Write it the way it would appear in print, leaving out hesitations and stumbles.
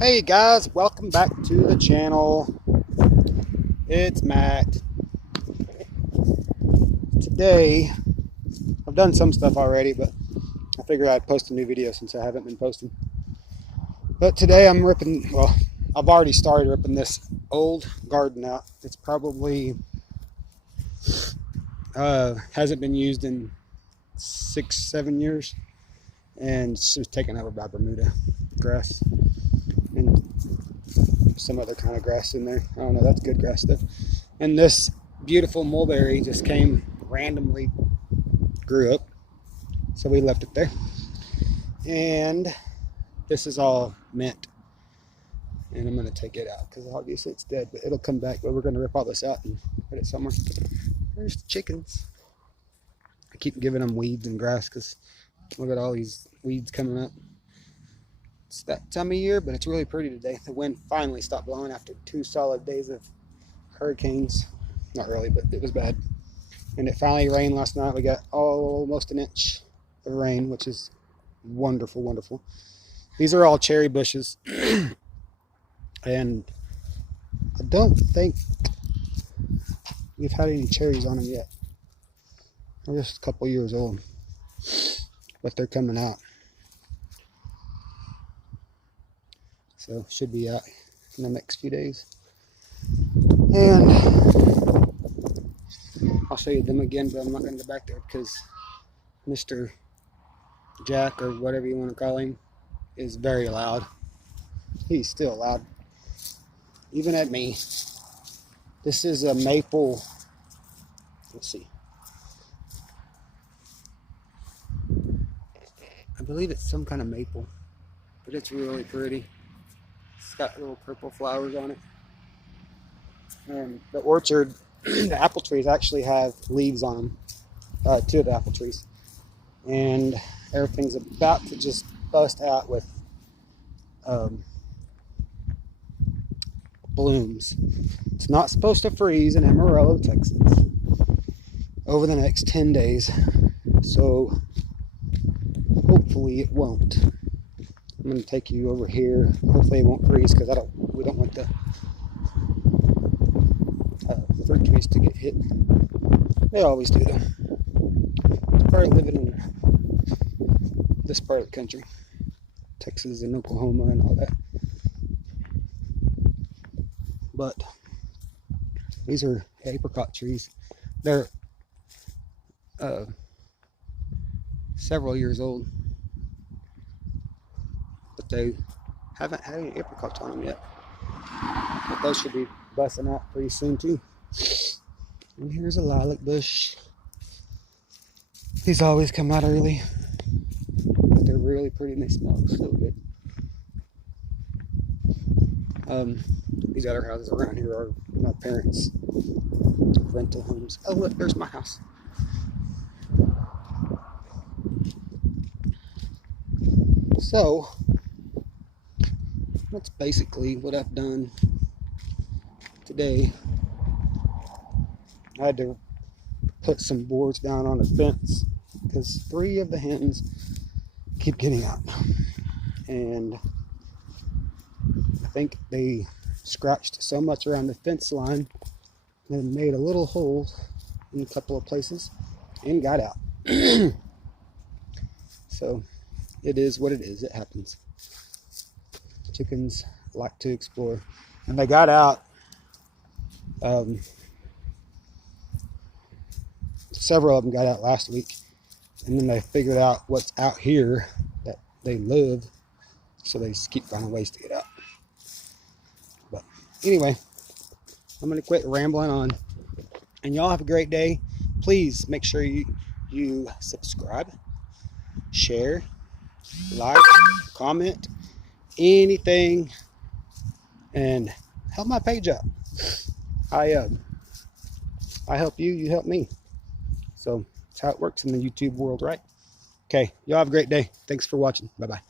Hey guys, welcome back to the channel. It's Matt. Today, I've done some stuff already, but I figured I'd post a new video since I haven't been posting. But today I'm ripping, well, I've already started ripping this old garden out. It's probably, hasn't been used in 6-7 years. And it's just taken over by Bermuda grass. And some other kind of grass in there. I don't know, that's good grass stuff. And this beautiful mulberry just came randomly, grew up, so we left it there. And this is all mint, and I'm going to take it out because obviously it's dead, but it'll come back. But we're going to rip all this out and put it somewhere. There's the chickens. I keep giving them weeds and grass because look at all these weeds coming up. It's that time of year, but it's really pretty today. The wind finally stopped blowing after 2 solid days of hurricanes. Not really, but it was bad. And it finally rained last night. We got almost an inch of rain, which is wonderful, wonderful. These are all cherry bushes. And I don't think we've had any cherries on them yet. They're just a couple years old, but they're coming out. So should be out in the next few days. And I'll show you them again, but I'm not going to go back there because Mr. Jack, or whatever you want to call him, is very loud. He's still loud, even at me. This is a maple. Let's see. I believe it's some kind of maple, but it's really pretty. It's got little purple flowers on it. And the orchard, the apple trees actually have leaves on them. 2 of the apple trees. And everything's about to just bust out with blooms. It's not supposed to freeze in Amarillo, Texas over the next 10 days. So hopefully it won't. I'm going to take you over here. Hopefully it won't freeze because we don't want the fruit trees to get hit. They always do though. It's part of living in this part of the country. Texas and Oklahoma and all that. But these are apricot trees. They're several years old, but they haven't had any apricots on them yet. But those should be busting out pretty soon too. And here's a lilac bush. These always come out early, but they're really pretty and they smell so good. These other houses around here are my parents' rental homes. Oh look, there's my house. So that's basically what I've done today. I had to put some boards down on the fence because 3 of the hens keep getting out, and I think they scratched so much around the fence line and made a little hole in a couple of places and got out. So it is what it is. It happens. Chickens like to explore, and they got out. Several of them got out last week, and then they figured out what's out here that they live, so they just keep finding ways to get out. But anyway, I'm going to quit rambling on, and y'all have a great day. Please make sure you subscribe, share, like, comment, anything, and help my page out. I help you, you help me. So that's how it works in the YouTube world, right? Okay, y'all have a great day. Thanks for watching. Bye-bye.